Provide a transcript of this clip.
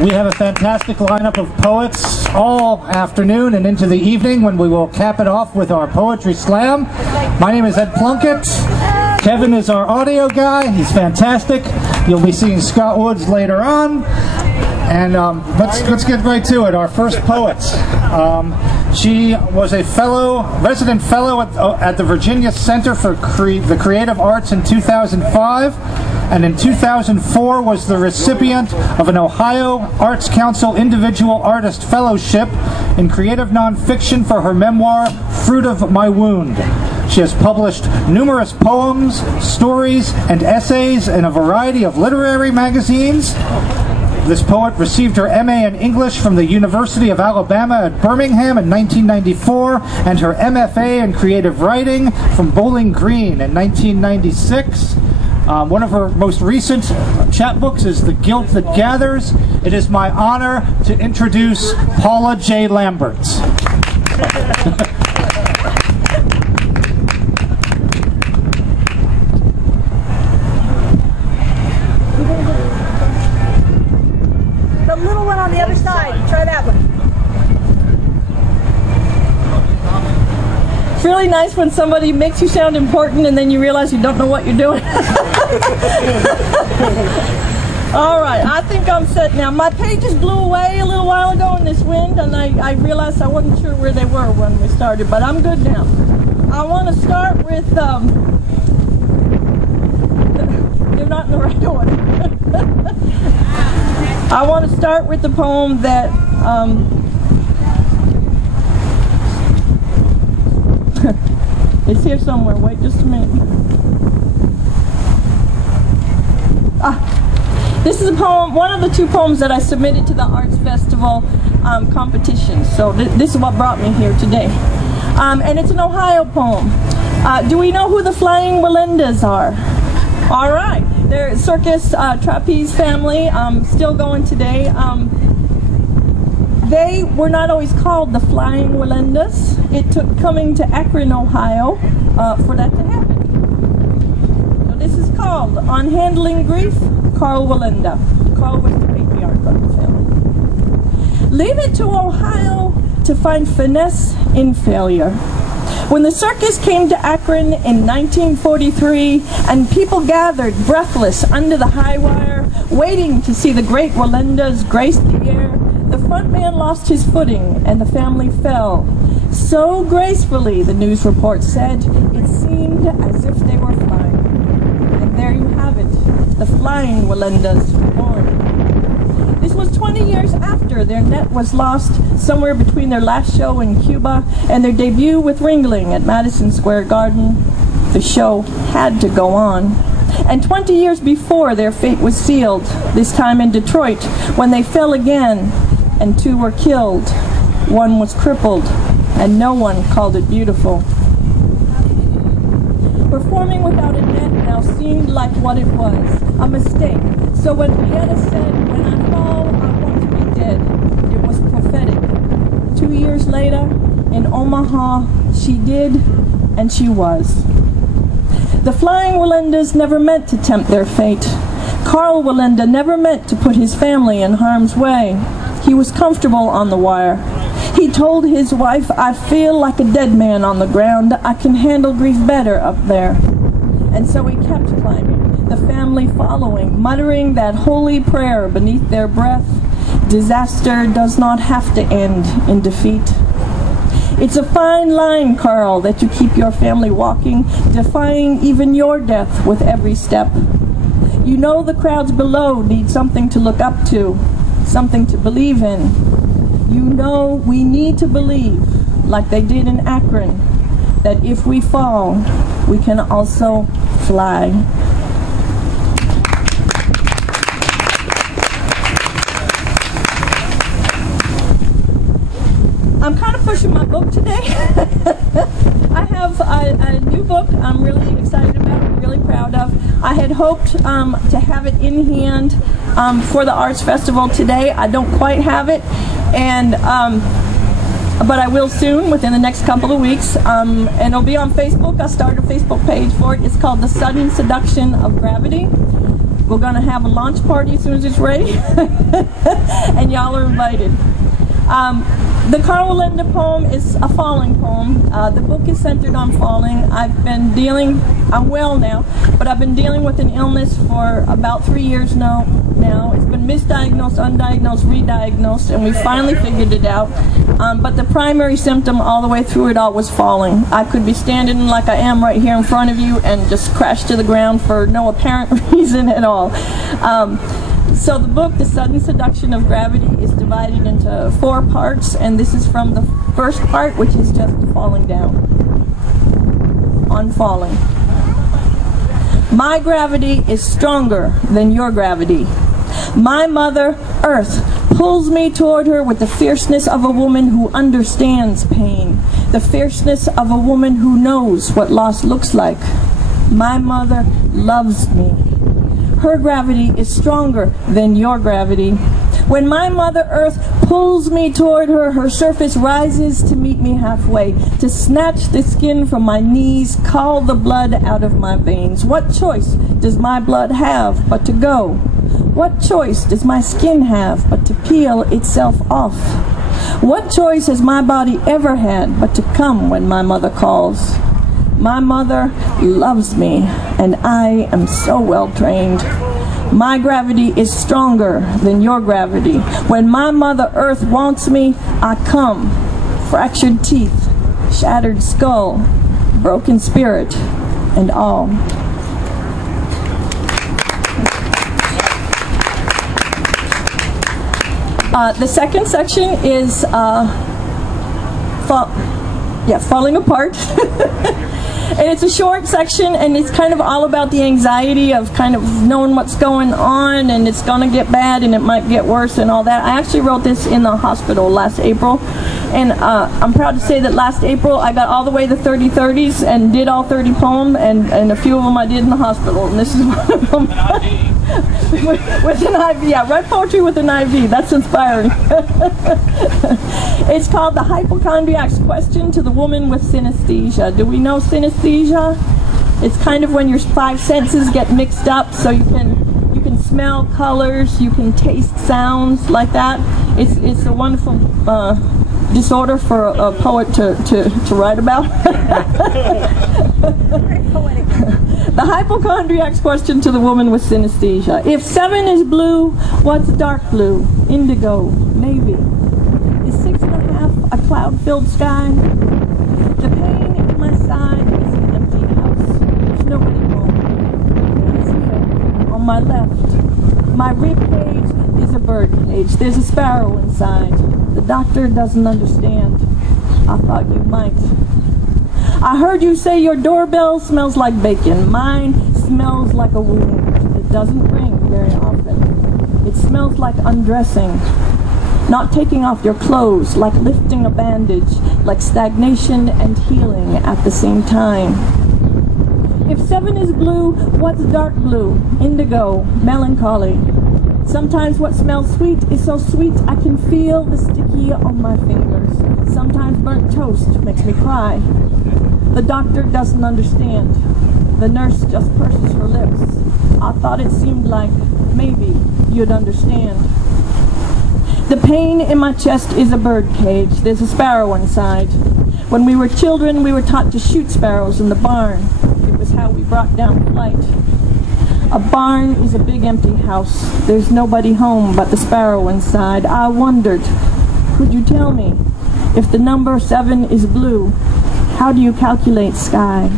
We have a fantastic lineup of poets all afternoon and into the evening when we will cap it off with our poetry slam. My name is Ed Plunkett. Kevin is our audio guy. He's fantastic. You'll be seeing Scott Woods later on. And let's get right to it. Our first poet. She was a resident fellow at the Virginia Center for the Creative Arts in 2005, and in 2004 was the recipient of an Ohio Arts Council Individual Artist Fellowship in Creative Nonfiction for her memoir, Fruit of My Wound. She has published numerous poems, stories, and essays in a variety of literary magazines. This poet received her MA in English from the University of Alabama at Birmingham in 1994 and her MFA in Creative Writing from Bowling Green in 1996. One of her most recent chapbooks is The Guilt That Gathers. It is my honor to introduce Paula J. Lambert. On the other side. Try that one. It's really nice when somebody makes you sound important and then you realize you don't know what you're doing. All right, I think I'm set now. My pages blew away a little while ago in this wind, and I realized I wasn't sure where they were when we started, but I'm good now. I want to start with, they're not in the right order. I want to start with the poem that it's here somewhere. Wait just a minute. This is a poem, one of the two poems that I submitted to the Arts Festival competition. So this is what brought me here today. And it's an Ohio poem. Do we know who the Flying Wallendas are? All right. They're a circus trapeze family, still going today. They were not always called the Flying Wallendas. It took coming to Akron, Ohio, for that to happen. So this is called On Handling Grief, Karl Wallenda. Karl was the patriarch of the family. Leave it to Ohio to find finesse in failure. When the circus came to Akron in 1943 and people gathered breathless under the high wire, waiting to see the great Wallendas grace the air, the front man lost his footing and the family fell. So gracefully, the news report said, it seemed as if they were flying. And there you have it, the Flying Wallendas born. This was 20 years after their net was lost somewhere between their last show in Cuba and their debut with Ringling at Madison Square Garden. The show had to go on. And 20 years before their fate was sealed, this time in Detroit, when they fell again and two were killed. One was crippled and no one called it beautiful. Performing without a net now seemed like what it was, a mistake. So when Vieta said, when I fall, I want to be dead, it was prophetic. 2 years later, in Omaha, she did, and she was. The Flying Wallendas never meant to tempt their fate. Karl Wallenda never meant to put his family in harm's way. He was comfortable on the wire. He told his wife, I feel like a dead man on the ground. I can handle grief better up there. And so he kept climbing, the family following, muttering that holy prayer beneath their breath. Disaster does not have to end in defeat. It's a fine line, Karl, that you keep your family walking, defying even your death with every step. You know the crowds below need something to look up to, something to believe in. You know we need to believe, like they did in Akron, that if we fall, we can also fly. I'm kind of pushing my book today. I have a new book I'm really excited about, really proud of. I had hoped to have it in hand for the Arts Festival today. I don't quite have it, and but I will soon, within the next couple of weeks, and it'll be on Facebook. I started a Facebook page for it. It's called The Sudden Seduction of Gravity. We're going to have a launch party as soon as it's ready, and y'all are invited. The Karl Wallenda poem is a falling poem. The book is centered on falling. I'm well now, but I've been dealing with an illness for about 3 years now. It's been misdiagnosed, undiagnosed, re-diagnosed, and we finally figured it out. But the primary symptom all the way through it all was falling. I could be standing like I am right here in front of you and just crash to the ground for no apparent reason at all. So the book, The Sudden Seduction of Gravity, is divided into 4 parts, and this is from the first part, which is just falling down. On falling. My gravity is stronger than your gravity. My mother, Earth, pulls me toward her with the fierceness of a woman who understands pain, the fierceness of a woman who knows what loss looks like. My mother loves me. Her gravity is stronger than your gravity. When my Mother Earth pulls me toward her, her surface rises to meet me halfway, to snatch the skin from my knees, call the blood out of my veins. What choice does my blood have but to go? What choice does my skin have but to peel itself off? What choice has my body ever had but to come when my mother calls? My mother loves me, and I am so well trained. My gravity is stronger than your gravity. When my Mother Earth wants me, I come. Fractured teeth, shattered skull, broken spirit, and all. The second section is falling apart. And it's a short section, and it's kind of all about the anxiety of kind of knowing what's going on, and it's going to get bad, and it might get worse, and all that. I actually wrote this in the hospital last April, and I'm proud to say that last April I got all the way to 30/30s and did all 30 poems, and a few of them I did in the hospital, and this is one of them. with an IV, yeah, write poetry with an IV. That's inspiring. It's called The Hypochondriac's Question to the Woman with Synesthesia. Do we know synesthesia? It's kind of when your 5 senses get mixed up, so you can smell colors, you can taste sounds like that. It's a wonderful disorder for a poet to write about. The Hypochondriac's Question to the Woman with Synesthesia. If 7 is blue, what's dark blue? Indigo, navy. Is 6.5 a cloud-filled sky? The pain in my side is an empty house. There's nobody home. On my left, my rib cage is a bird cage. There's a sparrow inside. The doctor doesn't understand. I thought you might. I heard you say your doorbell smells like bacon. Mine smells like a wound. It doesn't ring very often. It smells like undressing, not taking off your clothes, like lifting a bandage, like stagnation and healing at the same time. If 7 is blue, what's dark blue? Indigo, melancholy. Sometimes what smells sweet is so sweet I can feel the sticky on my fingers. Sometimes burnt toast makes me cry. The doctor doesn't understand. The nurse just purses her lips. I thought it seemed like maybe you'd understand. The pain in my chest is a bird cage. There's a sparrow inside. When we were children, we were taught to shoot sparrows in the barn. It was how we brought down flight. A barn is a big empty house. There's nobody home but the sparrow inside. I wondered, could you tell me, if the number 7 is blue, how do you calculate sky?